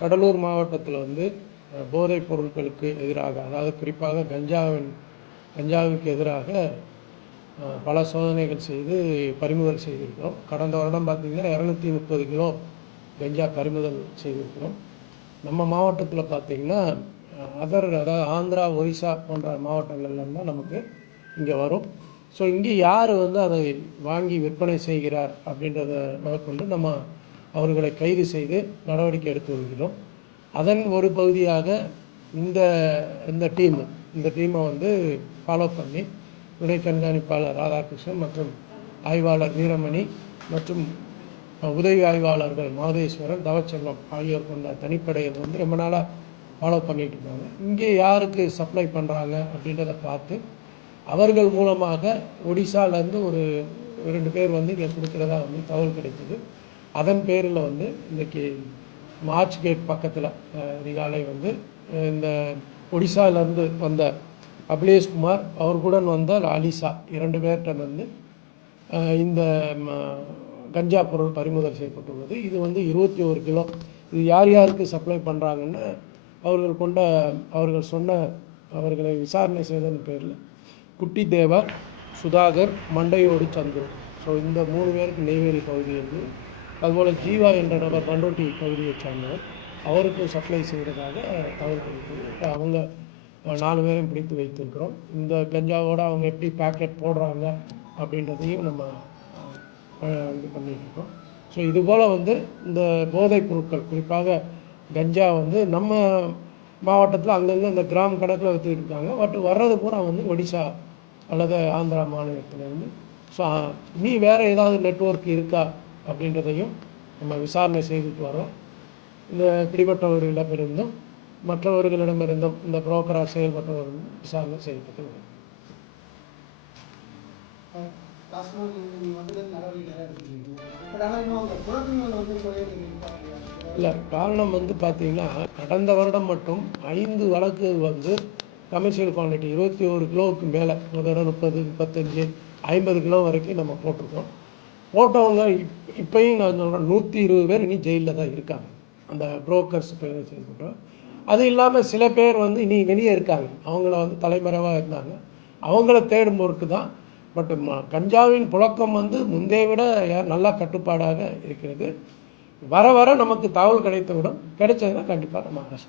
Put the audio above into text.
கடலூர் மாவட்டத்தில் வந்து போதைப் பொருட்களுக்கு எதிராக, அதாவது குறிப்பாக கஞ்சாவுக்கு எதிராக பல சோதனைகள் செய்து பறிமுதல் செய்திருக்கிறோம். கடந்த வருடம் பார்த்திங்கன்னா 230 கிலோ கஞ்சா பறிமுதல் செய்திருக்கிறோம். நம்ம மாவட்டத்தில் பார்த்திங்கன்னா அதாவது ஆந்திரா, ஒரிசா போன்ற மாவட்டங்கள்லாம் தான் நமக்கு இங்கே வரும். ஸோ இங்கே யார் வந்து அதை வாங்கி விற்பனை செய்கிறார் அப்படின்றத முதற்கொண்டு நம்ம அவர்களை கைது செய்து நடவடிக்கை எடுத்து வருகிறோம். அதன் ஒரு பகுதியாக இந்த டீமை வந்து ஃபாலோ பண்ணி துணை கண்காணிப்பாளர் ராதாகிருஷ்ணன் மற்றும் ஆய்வாளர் வீரமணி மற்றும் உதவி ஆய்வாளர்கள் மாதேஸ்வரன், தவச்செல்வம் ஆகியோர் கொண்ட தனிப்படையை வந்து ரொம்ப நாளாக ஃபாலோ பண்ணிகிட்டு இருக்காங்க. இங்கே யாருக்கு சப்ளை பண்ணுறாங்க அப்படின்றத பார்த்து அவர்கள் மூலமாக ஒடிசாலேருந்து ஒரு 2 பேர் வந்து இங்கே கொடுக்குறதா வந்து தகவல் கிடைத்தது. அதன் பேரில் வந்து இன்றைக்கி மார்ச் கேட் பக்கத்தில் அதிகாலை வந்து இந்த ஒடிசாவிலேருந்து வந்த அபிலேஷ்குமார் அவர்களுடன் வந்த ஆலிசா 2 பேர்கிட்ட வந்து இந்த கஞ்சா பொருள் பறிமுதல் செய்யப்பட்டுள்ளது. இது வந்து 21 கிலோ. இது யார் யாருக்கு சப்ளை பண்ணுறாங்கன்னு அவர்களை விசாரணை செய்ததன் பேரில் குட்டி தேவா, சுதாகர், மண்டையோடு சந்துரு, ஸோ இந்த 3 பேருக்கு நெய்வேலி பகுதியிலிருந்து, அதுபோல் ஜீவா என்ற நபர் பண்டோட்டி பகுதியை சார்ந்தவர், அவருக்கு சப்ளை செய்கிறதாக தகவல் கிடைத்தது. அவங்க 4 பேரையும் பிடித்து வைத்திருக்கிறோம். இந்த கஞ்சாவோடு அவங்க எப்படி பேக்கெட் போடுறாங்க அப்படின்றதையும் நம்ம இது பண்ணிகிட்ருக்கோம். ஸோ இதுபோல் வந்து இந்த போதைப் பொருட்கள் குறிப்பாக கஞ்சா வந்து நம்ம மாவட்டத்தில் அங்கங்கே இந்த கிராம கணக்கில் விற்றுக்கிட்டு இருக்காங்க. பட் வர்றது பூரா வந்து ஒடிசா அல்லது ஆந்திரா மாநிலத்திலேருந்து. ஸோ வேறு ஏதாவது நெட்வொர்க் இருக்கா அப்படின்றதையும் நம்ம விசாரணை செய்துட்டு வரோம். இந்த பிடிபட்டவர்களிடமிருந்தும் மற்றவர்களிடமிருந்தும் இந்த புரோக்கராக செயல்பட்டவர்களும் விசாரணை செய்யப்பட்டு வரும். இல்லை, காரணம் வந்து பார்த்திங்கன்னா கடந்த வருடம் மட்டும் 5 வழக்குகள் வந்து கமர்ஷியல் குவான்டிட்டி 21 கிலோவுக்கு மேலே, ஒரு தடவை 30, 35, 50 கிலோ வரைக்கும் நம்ம போட்டிருக்கோம். போட்டவங்க இப்போயும் நான் சொல்கிறேன் 120 பேர் இனி ஜெயிலில் தான் இருக்காங்க. அந்த புரோக்கர்ஸ் பேர் செயல்பட்டோம். அது இல்லாமல் சில பேர் வந்து இனி வெளியே இருக்காங்க. அவங்கள வந்து தலைமறைவாக இருந்தாங்க. அவங்கள தேடும் பொருட்டு தான். பட் கஞ்சாவின் புழக்கம் வந்து முந்தைய விட நல்லா கட்டுப்பாடாக இருக்கிறது. வர நமக்கு தகவல் கிடைத்தவுடன் கிடைச்சதுன்னா கண்டிப்பாக நம்ம அரசு